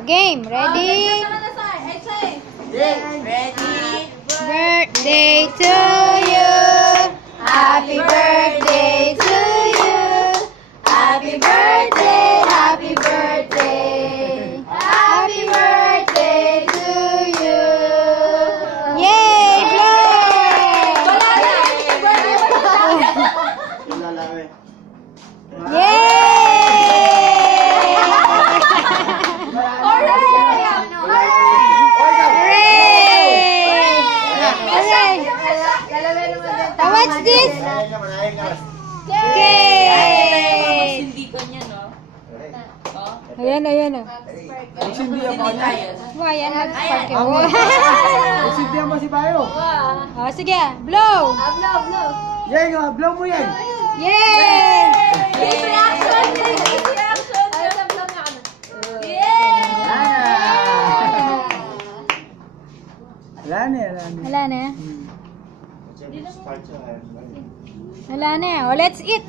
Game. Ready? Ready? Birthday to you. Happy birthday to you. Happy birthday, happy birthday. Happy birthday to you. Yay! Blow! Yay! What's this? Cake! Ayan, ayan. Magsindihan mo niya. Ayan, mag-parke. Magsindihan mo si Bayo. Oh, sige, blow! Yay, blow mo yan. Yay! Wala na, wala na. Wala na. Wala na. Oh, let's eat!